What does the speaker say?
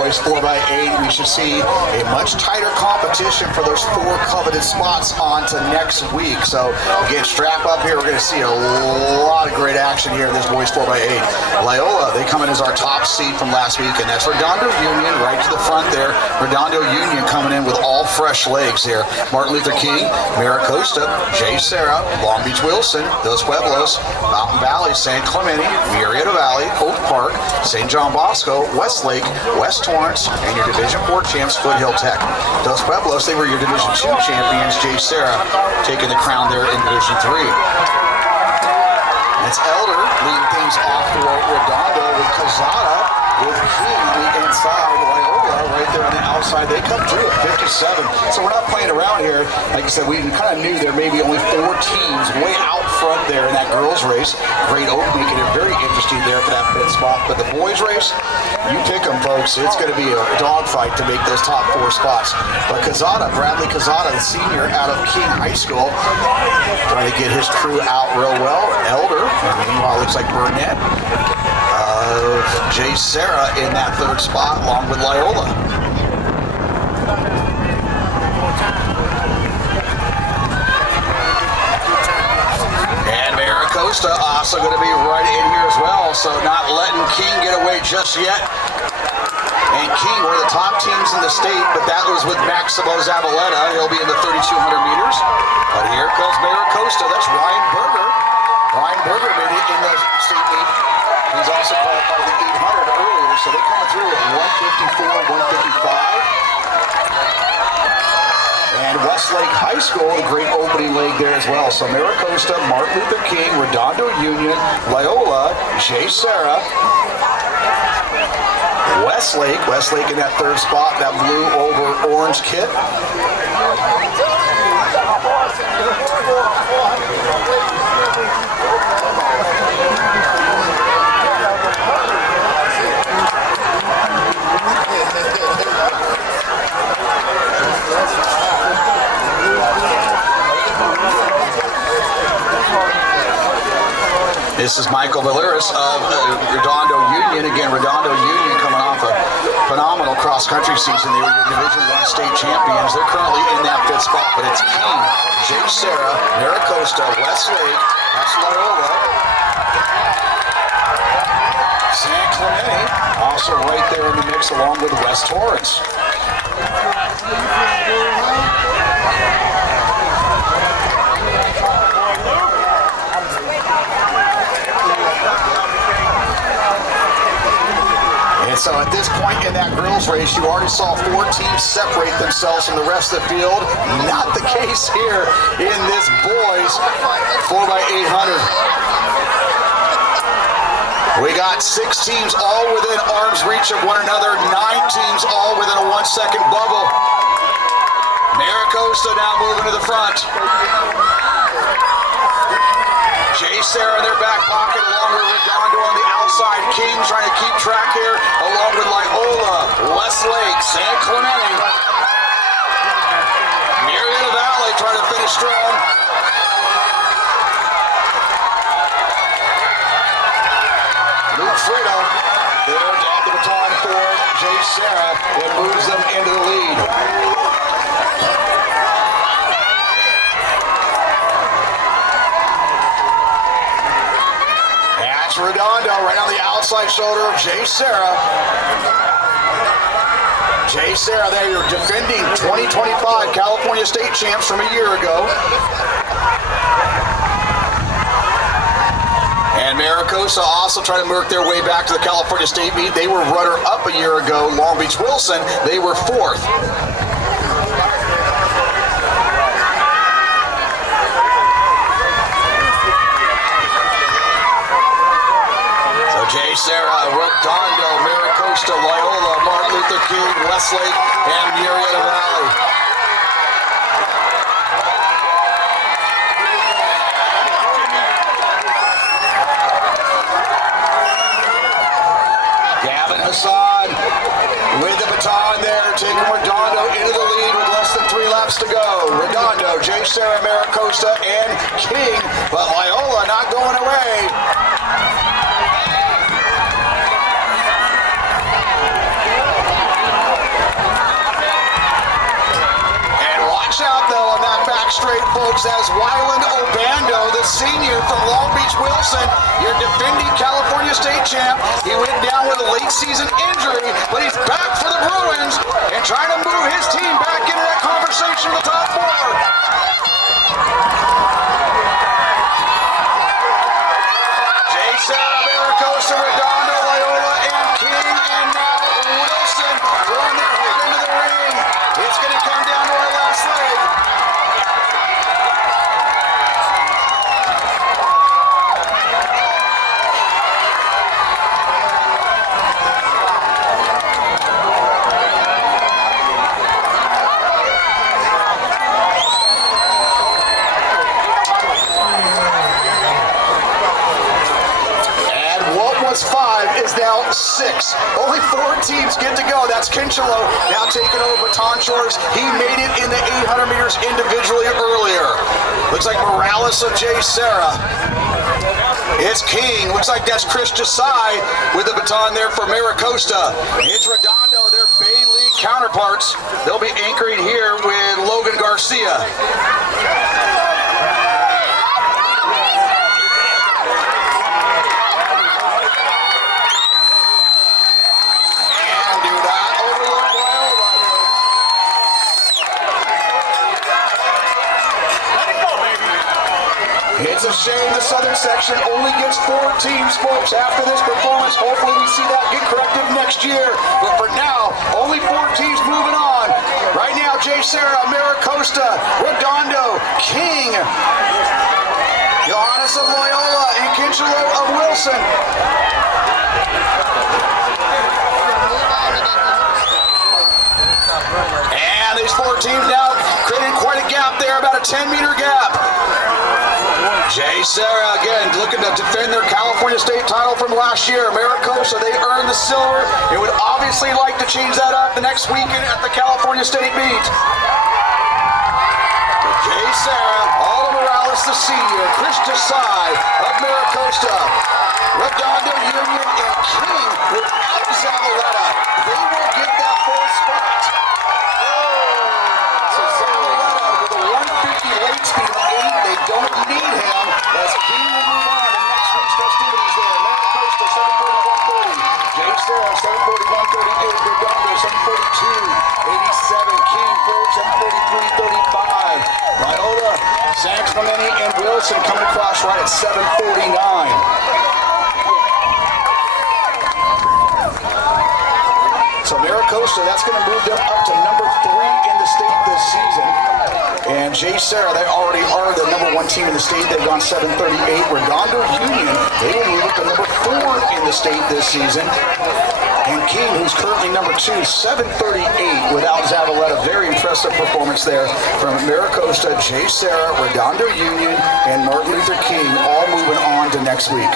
boys 4x8. We should see a much tighter competition for those 4 coveted spots on to next week. So again, strap up here. We're going to see a lot of great action here in this boys 4x8. Loyola, they come in as our top seed from last week, and that's Redondo Union right to the front there. Redondo Union coming in with all fresh legs here. Martin Luther King, Mira, Costa, Serra, Long Beach Wilson, Dos Pueblos, Mountain Valley, San Clemente, Murrieta Valley, Oak Park, St. John Bosco, Westlake, West Torrance, and your Division 4 champs, Foothill Tech. Dos Pueblos, they were your Division 2 champions, Serra, taking the crown there in Division 3. It's Elder leading things off for Redondo with Cazada, with King on the inside, Loyola right there on the outside. They come through at 57. So we're not playing around here. Like I said, we kind of knew there may be only 4 teams way out front there in that girls race. Great Oak making it very interesting there for that 5th spot. But the boys race, you pick them, folks. It's going to be a dogfight to make those top 4 spots. But Cazada, Bradley Cazada, the senior out of King High School, trying to get his crew out real well. Elder, and meanwhile, it looks like Burnett. Serra in that 3rd spot along with Loyola. And Mira Costa also going to be right in here as well, so not letting King get away just yet. And King were the top teams in the state, but that was with Maximo Zavaleta. He'll be in the 3,200 meters. But here comes Mira Costa. That's Ryan Berger. Ryan Berger made it in the state meet. He's also qualified the 800 earlier, so they're coming through at 154, 155. And Westlake High School, a great opening leg there as well. So Mira Costa, Martin Luther King, Redondo Union, Loyola, Serra, Westlake in that 3rd spot, that blue over orange kit. This is Michael Valeris of Redondo Union. Again, Redondo Union coming off a phenomenal cross-country season. They were your Division 1 state champions. They're currently in that 5th spot, but it's King, Serra, Mira Costa, Westlake, that's Loyola. San Clemente, also right there in the mix along with West Torrance. So at this point in that girls race, you already saw 4 teams separate themselves from the rest of the field. Not the case here in this boys 4x800. We got 6 teams all within arm's reach of one another, 9 teams all within a 1-second bubble. Mira Costa now moving to the front. Serra in their back pocket along with Redondo on the outside. King trying to keep track here along with Loyola, Westlake, San Clemente. Murrieta Valley trying to finish strong. Luke Frito there to add the baton for Serra that moves them into the lead. Redondo right on the outside shoulder of Serra. Serra, they're your defending 2025 California State champs from a year ago. And Mira Costa also trying to work their way back to the California State meet. They were runner-up a year ago. Long Beach Wilson, they were 4th. Serra, Redondo, Mira Costa, Loyola, Martin Luther King, Westlake, and Murrieta Valley. Gavin Hassan with the baton there, taking Redondo into the lead with less than 3 laps to go. Redondo, Serra, Mira Costa, and King, but Loyola not going away. next as Wyland Obando, the senior from Long Beach Wilson, your defending California State champ. He went down with a late season injury, but he's back for the Bruins and trying to move his team back into that conversation of the top four. Serra, Costa, Redondo, Loyola, and King, and now Wilson throwing their head into the ring. It's going to come down to our last leg. Was 5 is now 6. Only 4 teams get to go. That's Kincheloe now taking over baton chores. He made it in the 800 meters individually earlier. Looks like Morales of Serra. It's King. Looks like that's Chris Desai with the baton there for Mira Costa. It's Redondo, their Bay League counterparts. They'll be anchoring here with Logan Garcia. It's a shame the southern section only gets 4 teams, folks. After this performance, hopefully we see that get corrected next year. But for now, only 4 teams moving on. Right now, Serra, Mira Costa, Redondo, King, Johannes of Loyola, and Kincheloe of Wilson. And these 4 teams now creating quite a gap there, about a 10-meter gap. Serra again looking to defend their California State title from last year. Mira Costa, they earned the silver. They would obviously like to change that up the next weekend at the California State meet. Serra, Oliver Morales the senior, Chris Desai of Mira Costa, Redondo Union, and King without Zavaleta. They will get that 4th spot. So Zavaleta with a 150 late speed 8, they don't need him. As King will move on to next week's festivities there. Mira Costa, 741.30. Serra, 741.38. Redondo, 742.87. King, 743.35. Loyola, Saxmany, and Wilson coming across right at 749. So Mira Costa, that's going to move them up to number 3 in the state this season. And Serra, they already are the number 1 team in the state. They've gone 738. Redondo Union, they will move up to number 4 in the state this season. And King, who's currently number 2, 738 without Zavaleta. Very impressive performance there from Mira Costa, Serra, Redondo Union, and Martin Luther King, all moving on to next week.